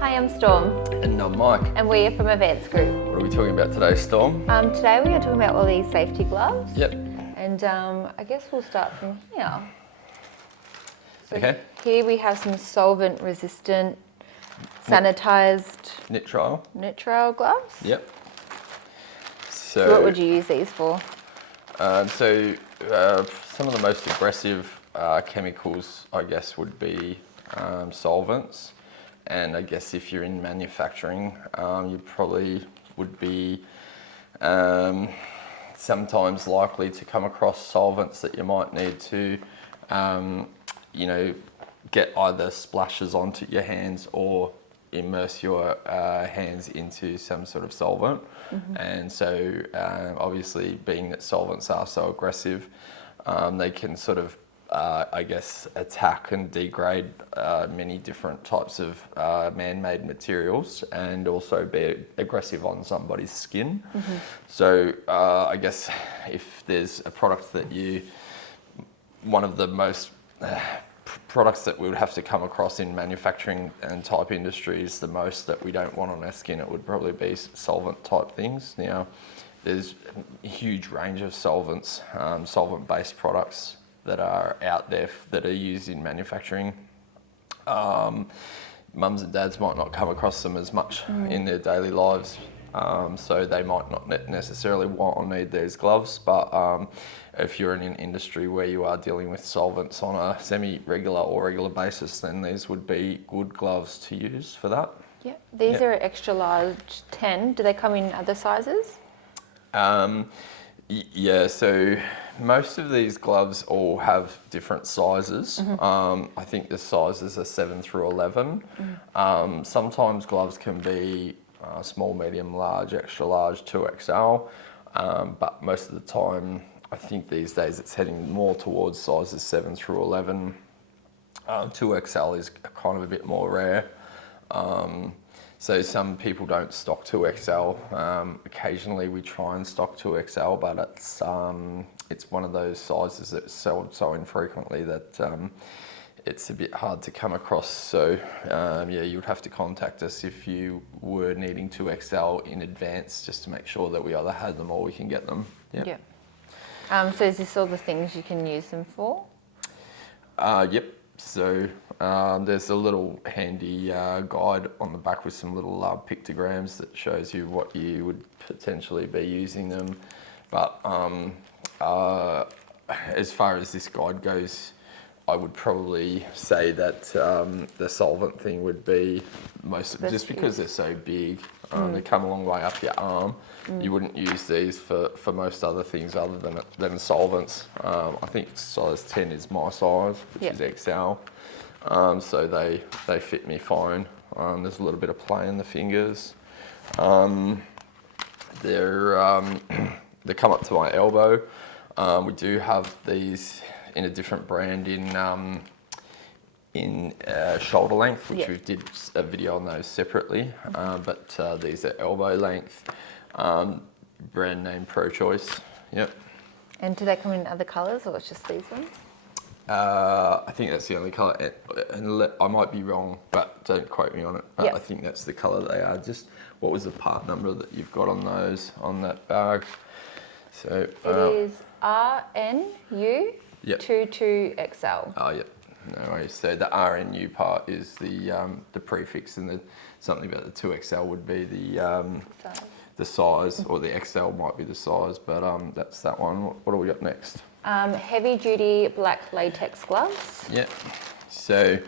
Hi, I'm Storm. And I'm Mike. And we are from Advanced Group. What are we talking about today, Storm? Today we are talking about all these safety gloves. Yep. And I guess we'll start from here. So Okay. Here we have some solvent resistant, sanitized NITRILE gloves. Yep. So what would you use these for? Some of the most aggressive chemicals, I guess, would be solvents. And I guess if you're in manufacturing, you probably would be sometimes likely to come across solvents that you might need to, get either splashes onto your hands or immerse your hands into some sort of solvent. Mm-hmm. And so obviously being that solvents are so aggressive, they can sort of attack and degrade many different types of man-made materials and also be aggressive on somebody's skin. Mm-hmm. So I guess if there's a product that one of the most products that we would have to come across in manufacturing and type industries, the most that we don't want on our skin, it would probably be solvent type things. Now, there's a huge range of solvents, solvent-based products that are out there that are used in manufacturing. Mums and dads might not come across them as much in their daily lives, so they might not necessarily want or need these gloves, but if you're in an industry where you are dealing with solvents on a semi-regular or regular basis, then these would be good gloves to use for that. Yeah, these are extra large 10. Do they come in other sizes? Yeah, so most of these gloves all have different sizes. Mm-hmm. I think the sizes are 7 through 11. Mm-hmm. Sometimes gloves can be small, medium, large, extra large, 2XL, but most of the time, I think these days it's heading more towards sizes 7 through 11. 2XL is kind of a bit more rare. So some people don't stock 2XL. Occasionally we try and stock 2XL, but it's one of those sizes that's sold so infrequently that it's a bit hard to come across. So you would have to contact us if you were needing 2XL in advance, just to make sure that we either had them or we can get them. Yep. Yeah. So is this all the things you can use them for? Yep. So there's a little handy guide on the back with some little pictograms that shows you what you would potentially be using them. But as far as this guide goes, I would probably say that the solvent thing would be just because they're so big. They come a long way up your arm. You wouldn't use these for most other things other than solvents. I think size 10 is my size, which is XL. So they fit me fine. There's a little bit of play in the fingers. They come up to my elbow. We do have these in a different brand in shoulder length, which we did a video on those separately, but these are elbow length, brand name ProChoice. Yep. And do they come in other colours, or it's just these ones? I think that's the only colour, and I might be wrong, but don't quote me on it. But I think that's the colour they are. Just what was the part number that you've got on that bag? So it is RNU 22XL. Oh, yep. No worries. So the RNU part is the prefix, and something about the 2XL would be the size, or the XL might be the size, but that's that one. What do we got next? Heavy duty black latex gloves. Yep. So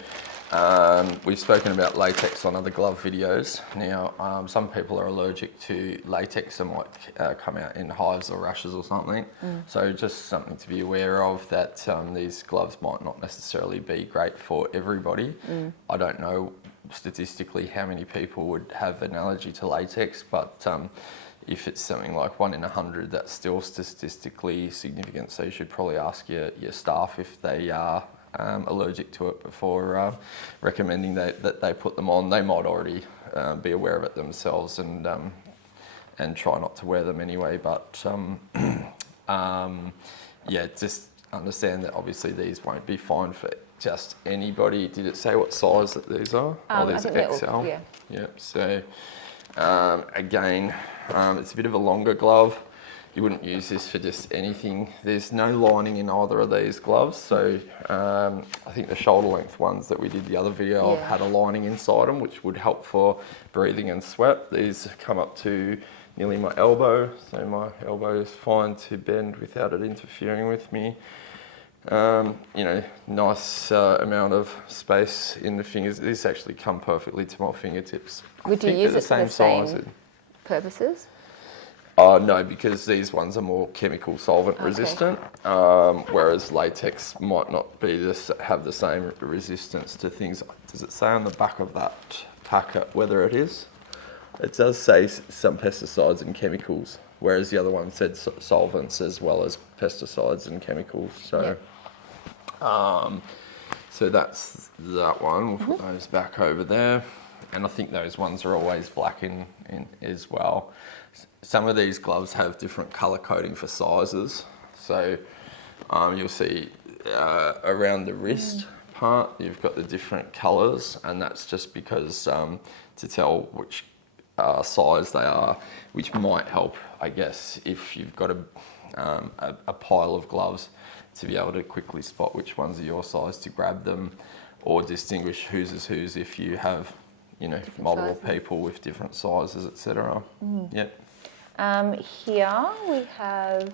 we've spoken about latex on other glove videos. Now, some people are allergic to latex and might come out in hives or rashes or something. So just something to be aware of, that these gloves might not necessarily be great for everybody. I don't know statistically how many people would have an allergy to latex, but if it's something like 1 in 100, that's still statistically significant. So you should probably ask your staff if they are allergic to it before recommending that they put them on. They might already be aware of it themselves and try not to wear them anyway. But just understand that obviously these won't be fine for just anybody. Did it say what size that these are? I think they're XL. all, yeah. Yep. So again, it's a bit of a longer glove. You wouldn't use this for just anything. There's no lining in either of these gloves. So I think the shoulder length ones that we did the other video of had a lining inside them, which would help for breathing and sweat. These come up to nearly my elbow. So my elbow is fine to bend without it interfering with me. You know, nice amount of space in the fingers. These actually come perfectly to my fingertips. Would you use it for the same purposes? No, because these ones are more chemical solvent resistant, whereas latex might not have the same resistance to things. Does it say on the back of that packet whether it is? It does say some pesticides and chemicals, whereas the other one said solvents as well as pesticides and chemicals. So, so that's that one. We'll put those back over there. And I think those ones are always black in as well. Some of these gloves have different colour coding for sizes. So you'll see around the wrist part, you've got the different colours, and that's just because to tell which size they are, which might help, I guess, if you've got a pile of gloves, to be able to quickly spot which ones are your size to grab them, or distinguish whose is whose if you have, you know, different multiple sizes. People with different sizes, etc. Yep. Here we have...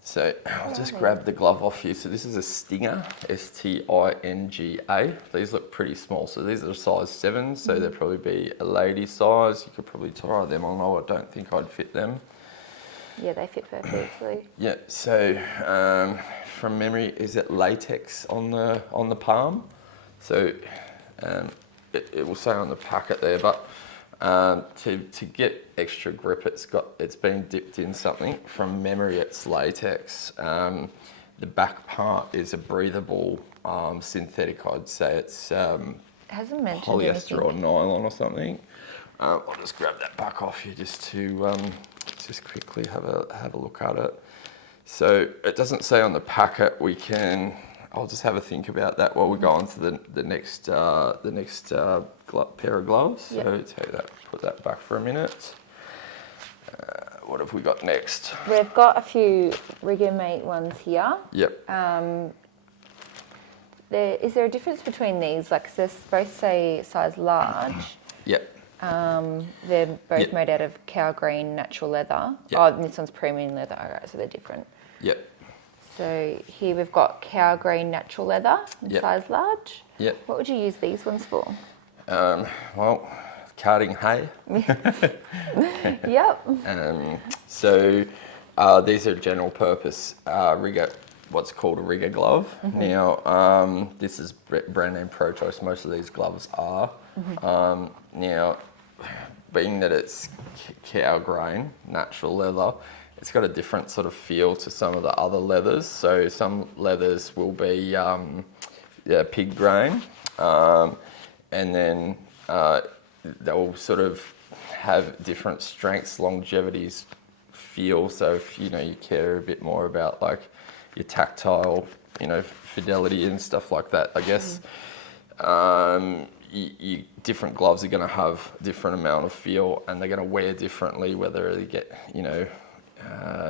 So I'll just grab the glove off you. So this is a Stinga, Stinga. These look pretty small. So these are size 7, so they'll probably be a lady size. You could probably try them on. I don't think I'd fit them. Yeah, they fit perfectly. Yeah, so from memory, is it latex on the palm? So it will say on the packet there, but to get extra grip, it's been dipped in something. From memory, it's latex. The back part is a breathable synthetic. I'd say it's hasn't mentioned polyester anything. or nylon or something. I'll just grab that back off you just to just quickly have a look at it. So it doesn't say on the packet. I'll just have a think about that while we go on to the next pair of gloves. Yep. So take that, put that back for a minute. What have we got next? We've got a few Riggamate ones here. Yep. Is there a difference between these? Like, they both say size large. Yep. They're both made out of Cowgrain natural leather. Yep. Oh, and this one's premium leather. All right, so they're different. Yep. So here we've got Cowgrain natural leather in size large. Yep. What would you use these ones for? Well, carting hay. Yep. So these are general purpose what's called a rigger glove. Now, this is brand name ProChoice. Most of these gloves are. Now, being that it's Cowgrain natural leather, it's got a different sort of feel to some of the other leathers. So some leathers will be pig grain, and then they'll sort of have different strengths, longevities, feel. So if you care a bit more about like your tactile, fidelity and stuff like that, I guess. Different gloves are going to have different amount of feel, and they're going to wear differently, whether they get a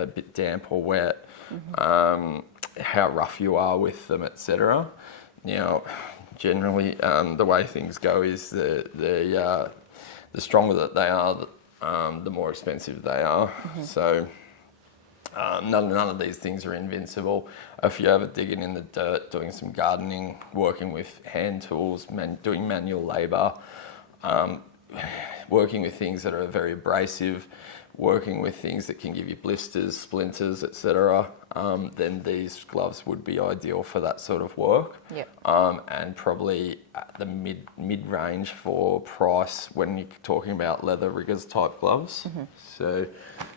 bit damp or wet, how rough you are with them, etc. Now, generally, the way things go is the stronger that they are, the more expensive they are. So none of these things are invincible. If you're ever digging in the dirt, doing some gardening, working with hand tools, doing manual labour, working with things that are very abrasive, working with things that can give you blisters, splinters, etc., then these gloves would be ideal for that sort of work. Yep. And probably at the mid-range for price when you're talking about leather riggers type gloves. So,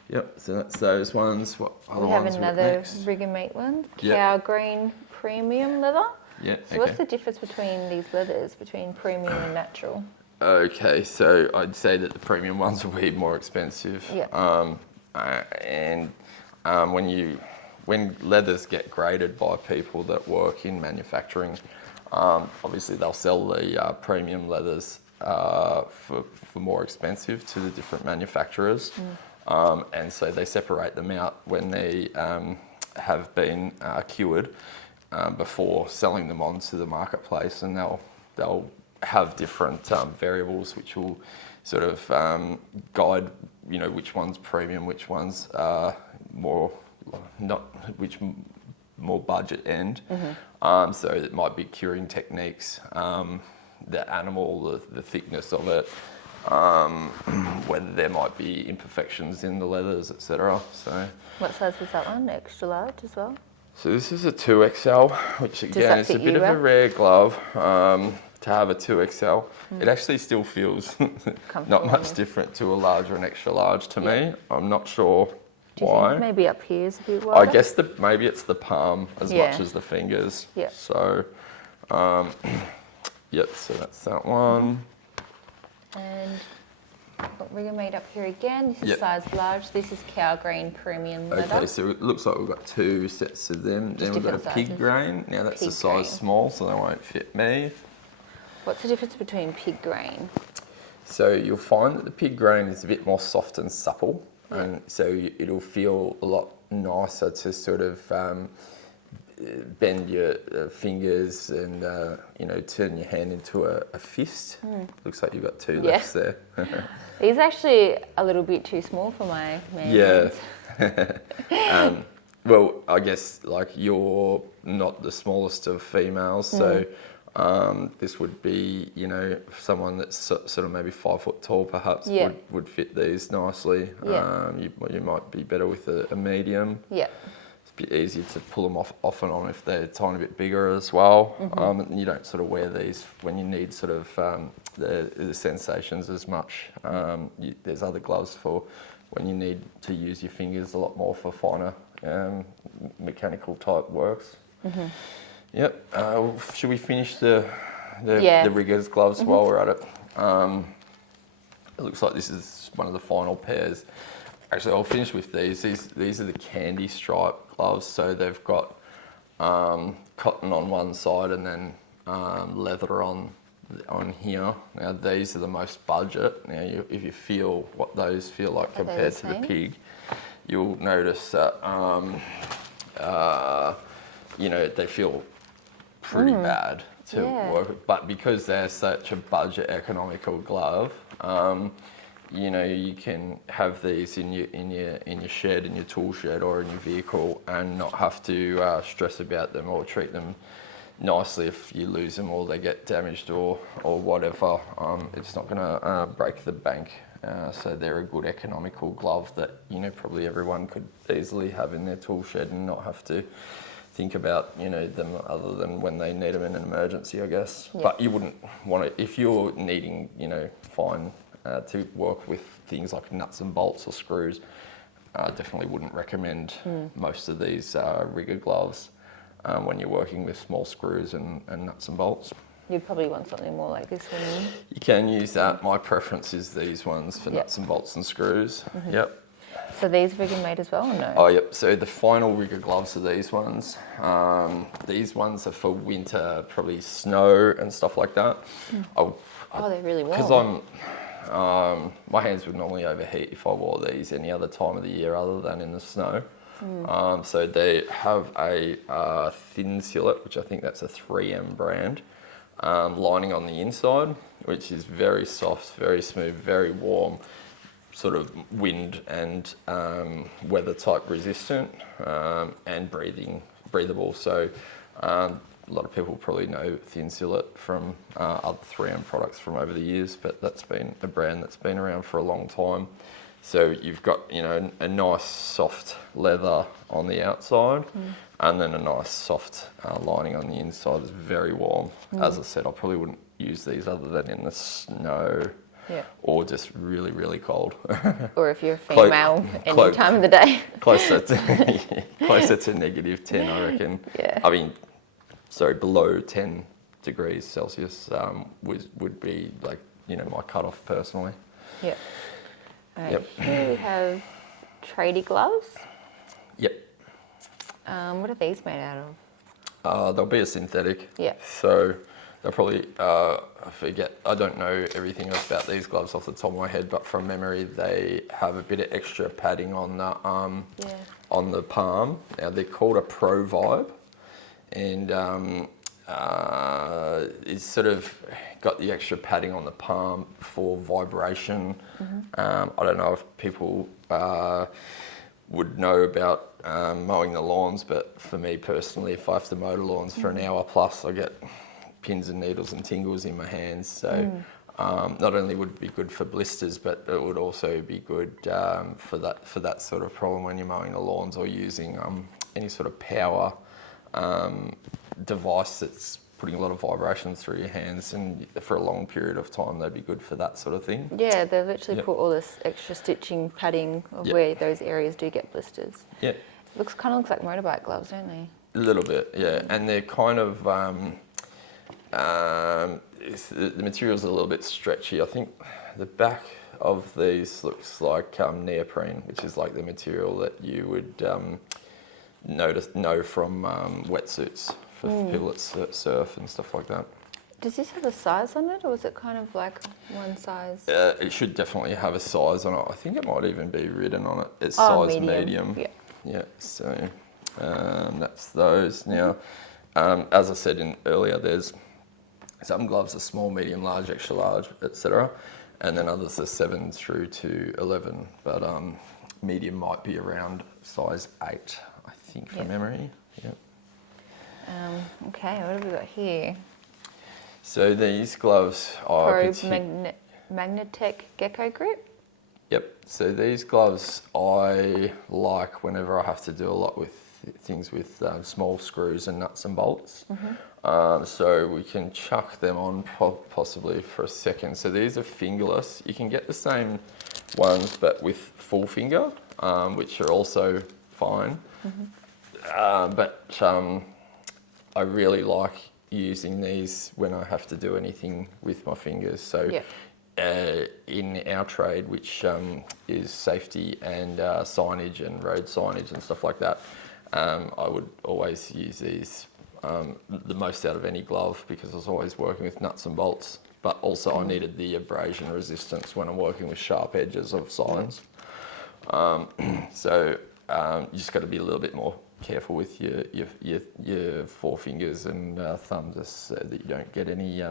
yep, so that's those ones. What other We have ones another Riggamate one, Cowgrain premium leather. Yeah. So what's the difference between these leathers, between premium and natural? Okay, so I'd say that the premium ones will be more expensive. Yeah. And when when leathers get graded by people that work in manufacturing, obviously they'll sell the premium leathers for more expensive to the different manufacturers. And so they separate them out when they have been cured before selling them on to the marketplace, and they'll have different variables which will sort of guide, you know, which one's premium, which one's more budget end. So it might be curing techniques, the animal, the thickness of it, whether there might be imperfections in the leathers, etc. So, what size was that one? Extra large as well? so this is a 2XL, which again is a bit of a rare glove to have a 2XL. It actually still feels not much different to a large or an extra large to me. I'm not sure Do you why. think maybe up here is a bit wider? I guess maybe it's the palm as much as the fingers. Yeah. So, yep, so that's that one. And got Riggamate up here again. This is size large. This is Cowgrain premium leather. Okay, so it looks like we've got two sets of them. Then we've got a pig grain. Now that's a size small, so they won't fit me. What's the difference between pig grain? So you'll find that the pig grain is a bit more soft and supple, and so it'll feel a lot nicer to sort of bend your fingers and you know, turn your hand into a fist. Looks like you've got two lefts there. These are actually a little bit too small for my man hands. Well, I guess like you're not the smallest of females, so this would be, you know, someone that's sort of maybe 5 foot tall perhaps would fit these nicely. You might be better with a medium. It's a bit easier to pull them off and on if they're a tiny bit bigger as well. And you don't sort of wear these when you need sort of the sensations as much. There's other gloves for when you need to use your fingers a lot more for finer mechanical type works. Yep. Should we finish the riggers gloves while we're at it? It looks like this is one of the final pairs. Actually, I'll finish with these. These are the candy stripe gloves. So they've got cotton on one side and then leather on here. Now these are the most budget. Now if you feel what those feel like compared to the pig, you'll notice that you know, they feel pretty bad to work, but because they're such a budget economical glove, you know, you can have these in your shed, in your tool shed, or in your vehicle, and not have to stress about them or treat them nicely if you lose them or they get damaged or whatever. It's not going to break the bank. So they're a good economical glove that, you know, probably everyone could easily have in their tool shed and not have to think about, you know, them other than when they need them in an emergency, I guess. But you wouldn't want to, if you're needing, you know, to work with things like nuts and bolts or screws, definitely wouldn't recommend most of these rigger gloves when you're working with small screws and nuts and bolts. You'd probably want something more like this one. You can use that. My preference is these ones for nuts and bolts and screws. Yep. So these are Riggamate as well, or no? Oh, yep. So the final rigger gloves are these ones. These ones are for winter, probably snow and stuff like that. They're really warm. Because my hands would normally overheat if I wore these any other time of the year other than in the snow. So they have a thin sillet, which I think that's a 3M brand, lining on the inside, which is very soft, very smooth, very warm, sort of wind and weather type resistant, and breathable. So a lot of people probably know Thin Sillet from other 3M products from over the years, but that's been a brand that's been around for a long time. So you've got, you know, a nice soft leather on the outside, and then a nice soft lining on the inside. It's very warm. As I said, I probably wouldn't use these other than in the snow. Or just really, really cold. Or if you're a female, any time of the day. Closer to -10, I reckon. I mean, sorry, below 10 degrees Celsius would be like, you know, my cutoff personally. Here we have tradie gloves. What are these made out of? They'll be a synthetic. Yeah. So they'll probably, I forget, I don't know everything about these gloves off the top of my head, but from memory, they have a bit of extra padding on the on the palm. Now they're called a PROVIBE, and it's sort of got the extra padding on the palm for vibration. I don't know if people would know about mowing the lawns, but for me personally, if I have to mow the lawns for an hour plus, I get pins and needles and tingles in my hands. So not only would it be good for blisters, but it would also be good for that sort of problem when you're mowing the lawns or using any sort of power device that's putting a lot of vibrations through your hands, and for a long period of time, they'd be good for that sort of thing. Yeah, they've actually put all this extra stitching, padding of where those areas do get blisters. Yeah. Kind of looks like motorbike gloves, don't they? A little bit, yeah. And they're kind of, the material's a little bit stretchy. I think the back of these looks like neoprene, which is like the material that you would know from wetsuits for people that surf and stuff like that. Does this have a size on it, or is it kind of like one size? It should definitely have a size on it. I think it might even be written on it. It's size medium. Yeah, so that's those. Now, as I said earlier, there's some gloves are small, medium, large, extra large, etc. And then others are 7 through to 11. But medium might be around size 8, I think, from memory. Yep. Okay, what have we got here? So these gloves are Magnetec Gecko Grip? Yep, so these gloves I like whenever I have to do a lot with things with small screws and nuts and bolts. So we can chuck them on possibly for a second. So these are fingerless. You can get the same ones but with full finger, which are also fine. But I really like using these when I have to do anything with my fingers. So in our trade, which is safety and signage and road signage and stuff like that, I would always use these the most out of any glove, because I was always working with nuts and bolts, but also I needed the abrasion resistance when I'm working with sharp edges of signs. So you just got to be a little bit more careful with your forefingers and thumbs, so that you don't get any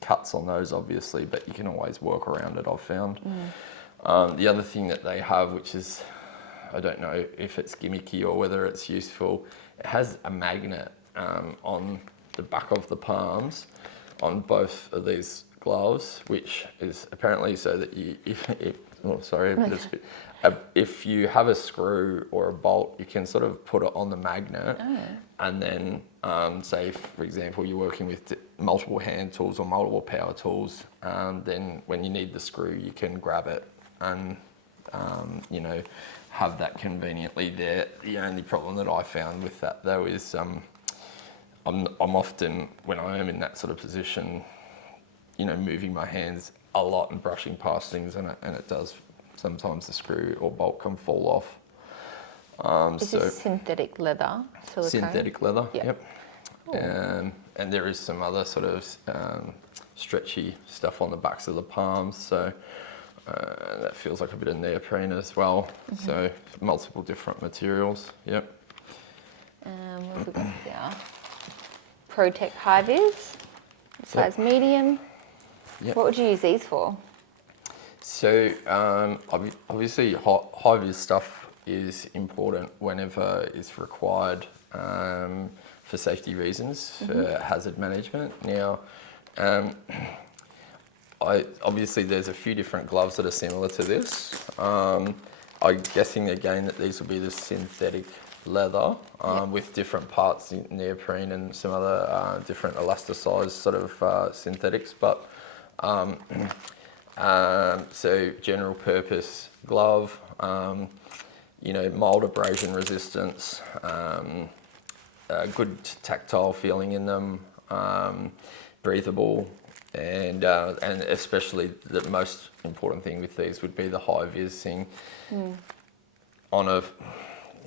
cuts on those, obviously, but you can always work around it, I've found. The other thing that they have, which is, I don't know if it's gimmicky or whether it's useful, it has a magnet on the back of the palms on both of these gloves, which is apparently so that if you have a screw or a bolt, you can sort of put it on the magnet, and then say, for example, you're working with multiple hand tools or multiple power tools, then when you need the screw, you can grab it and have that conveniently there. The only problem that I found with that though is I'm often, when I am in that sort of position, moving my hands a lot and brushing past things, and it does. Sometimes the screw or bolt can fall off. Is this synthetic leather? Silicone? Synthetic leather, yep. And there is some other sort of stretchy stuff on the backs of the palms, so that feels like a bit of neoprene as well. So multiple different materials, yep. What have we got here? Protec Hi-Vis, size medium. Yep. What would you use these for? So obviously Hi-Vis stuff is important whenever it's required for safety reasons, for hazard management. Now, obviously there's a few different gloves that are similar to this. I'm guessing again that these will be the synthetic leather with different parts, neoprene and some other different elasticized sort of synthetics, but so general purpose glove, mild abrasion resistance, good tactile feeling in them, breathable, and especially the most important thing with these would be the Hi-Vis thing. On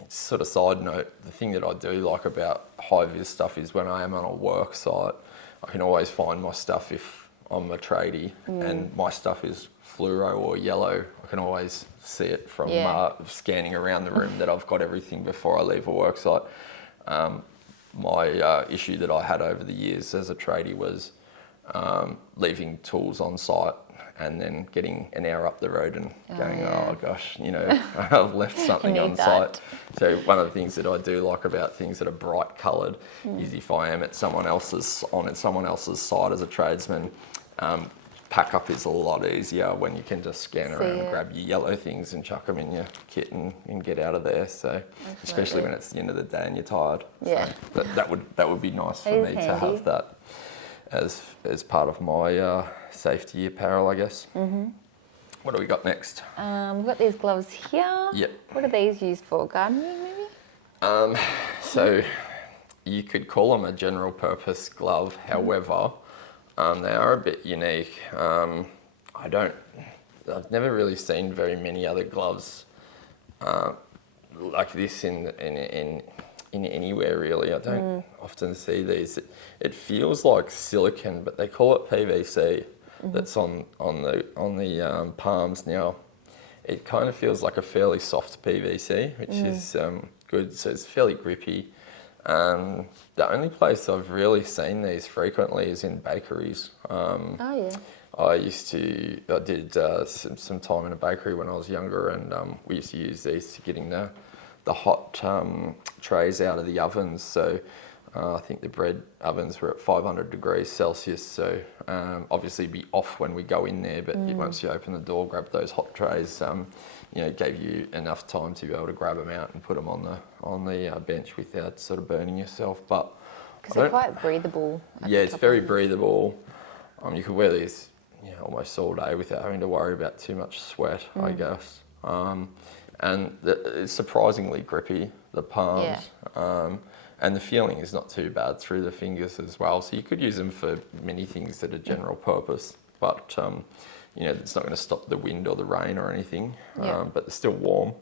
sort of side note, the thing that I do like about Hi-Vis stuff is when I am on a work site, I can always find my stuff if I'm a tradie and my stuff is fluoro or yellow. I can always see it from scanning around the room that I've got everything before I leave a work site. My issue that I had over the years as a tradie was leaving tools on site and then getting an hour up the road and going, oh gosh, you know, I've left something on site. So one of the things that I do like about things that are bright coloured is if I am at someone else's site as a tradesman, pack up is a lot easier when you can just scan around and grab your yellow things and chuck them in your kit and get out of there. So especially when it's the end of the day and you're tired. Yeah. So that would be nice for me to have that as part of my safety apparel, I guess. What do we got next? We've got these gloves here. Yep. What are these used for? Gardening, maybe? So you could call them a general purpose glove. However, they are a bit unique. I've never really seen very many other gloves like this in anywhere really. I don't often see these. It feels like silicone, but they call it PVC. That's on the palms now. It kind of feels like a fairly soft PVC, which is good. So it's fairly grippy. The only place I've really seen these frequently is in bakeries. I did some time in a bakery when I was younger, and we used to use these to getting the hot trays out of the ovens. So I think the bread ovens were at 500 degrees Celsius. So obviously be off when we go in there, but once you open the door, grab those hot trays. It gave you enough time to be able to grab them out and put them on the bench without sort of burning yourself. But because they're quite breathable. Yeah, it's very breathable. You could wear these almost all day without having to worry about too much sweat, I guess. And it's surprisingly grippy, the palms. And the feeling is not too bad through the fingers as well. So you could use them for many things that are general purpose, but it's not going to stop the wind or the rain or anything. But they're still warm.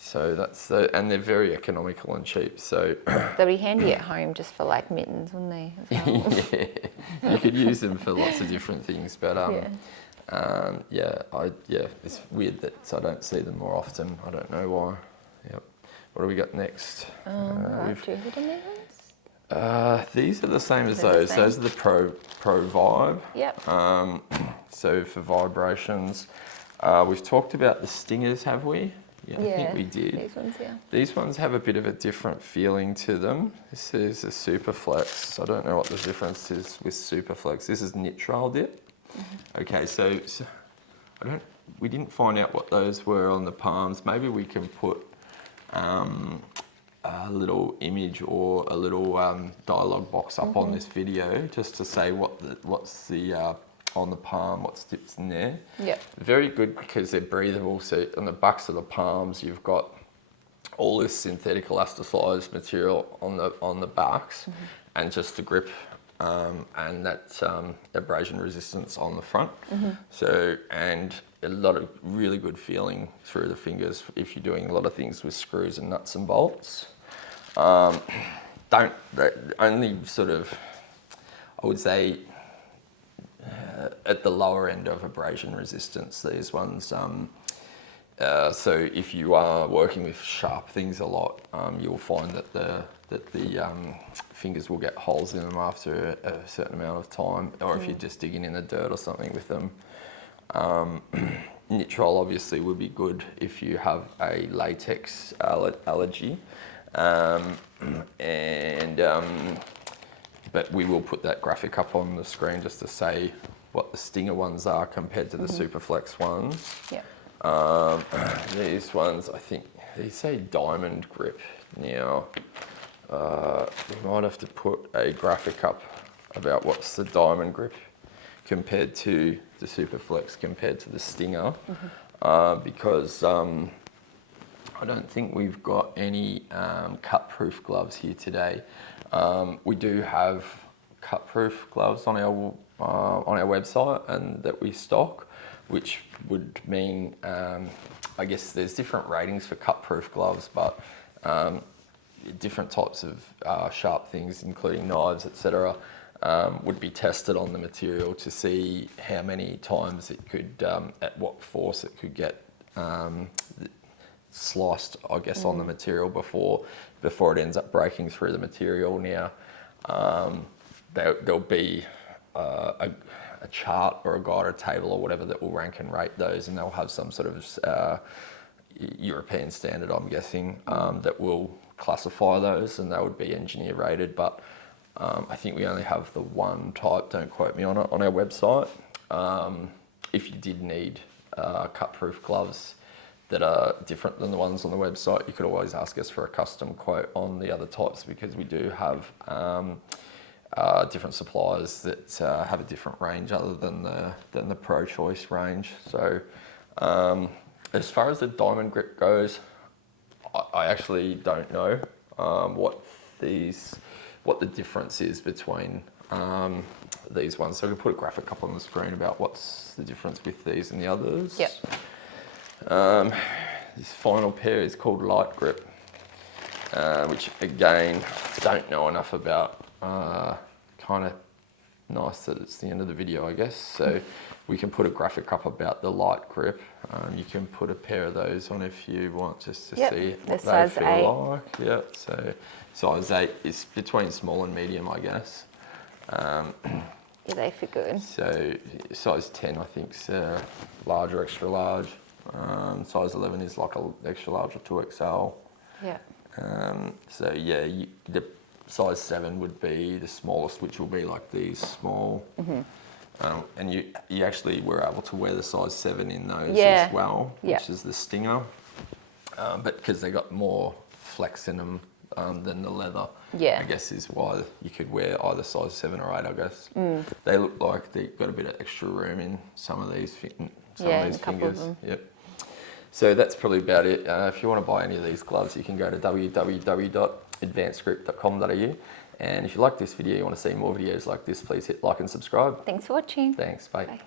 So and they're very economical and cheap. So they'll be handy at home just for like mittens, wouldn't they? As well? You could use them for lots of different things. But it's weird that I don't see them more often. I don't know why. Yep. What do we got next? These are the same as those. Those are the PROVIBE. Yep. So for vibrations, we've talked about the Stingas, have we? Yeah, I think we did. These ones, These ones have a bit of a different feeling to them. This is a Superflex. I don't know what the difference is with Superflex. This is NITRILE dip. Okay, so we didn't find out what those were on the palms. Maybe we can put a little image or a little dialogue box up on this video just to say what's the on the palm, what's dips in there. Yep. Very good because they're breathable. So on the backs of the palms, you've got all this synthetic elasticized material on the backs, and just the grip and that abrasion resistance on the front. So, and a lot of really good feeling through the fingers if you're doing a lot of things with screws and nuts and bolts. Only sort of, I would say, at the lower end of abrasion resistance, these ones. So if you are working with sharp things a lot, you'll find that the fingers will get holes in them after a certain amount of time, or if you're just digging in the dirt or something with them. NITRILE obviously would be good if you have a latex allergy, but we will put that graphic up on the screen just to say what the Stinga ones are compared to the Superflex ones. These ones, I think, they say diamond grip. Now, we might have to put a graphic up about what's the diamond grip compared to the Superflex, compared to the Stinga, because I don't think we've got any cut-proof gloves here today. We do have cut-proof gloves on our website and that we stock, which would mean I guess there's different ratings for cut-proof gloves, but different types of sharp things, including knives, etc., would be tested on the material to see how many times it could, at what force it could get sliced, I guess, on the material before it ends up breaking through the material. Now, there'll be a chart or a guide or a table or whatever that will rank and rate those, and they'll have some sort of European standard, I'm guessing, that will classify those, and they would be engineer rated. But I think we only have the one type, don't quote me on it, on our website. If you did need cut-proof gloves that are different than the ones on the website, you could always ask us for a custom quote on the other types, because we do have different suppliers that have a different range other than the ProChoice range. So as far as the diamond grip goes, I actually don't know what the difference is between these ones. So I can put a graphic up on the screen about what's the difference with these and the others. Yep. This final pair is called Lite Grip, which again, don't know enough about. Kind of nice that it's the end of the video, I guess. So we can put a graphic up about the Lite Grip. You can put a pair of those on if you want, just to see what they feel like. Yep. So size 8 is between small and medium, I guess. Yeah, they fit good. So size 10, I think, is large or extra large. Size 11 is like an extra large or 2XL. Yeah. So yeah, the size 7 would be the smallest, which will be like these small. And you actually were able to wear the size 7 in those as well, which is the Stinga. But because they got more flex in them than the leather, I guess is why you could wear either size 7 or 8, I guess. They look like they've got a bit of extra room in some of these, some of these fingers. Yep. So that's probably about it. If you want to buy any of these gloves, you can go to www.advancedgrip.com.au. And if you like this video, you want to see more videos like this, please hit like and subscribe. Thanks for watching. Thanks, bye. Bye.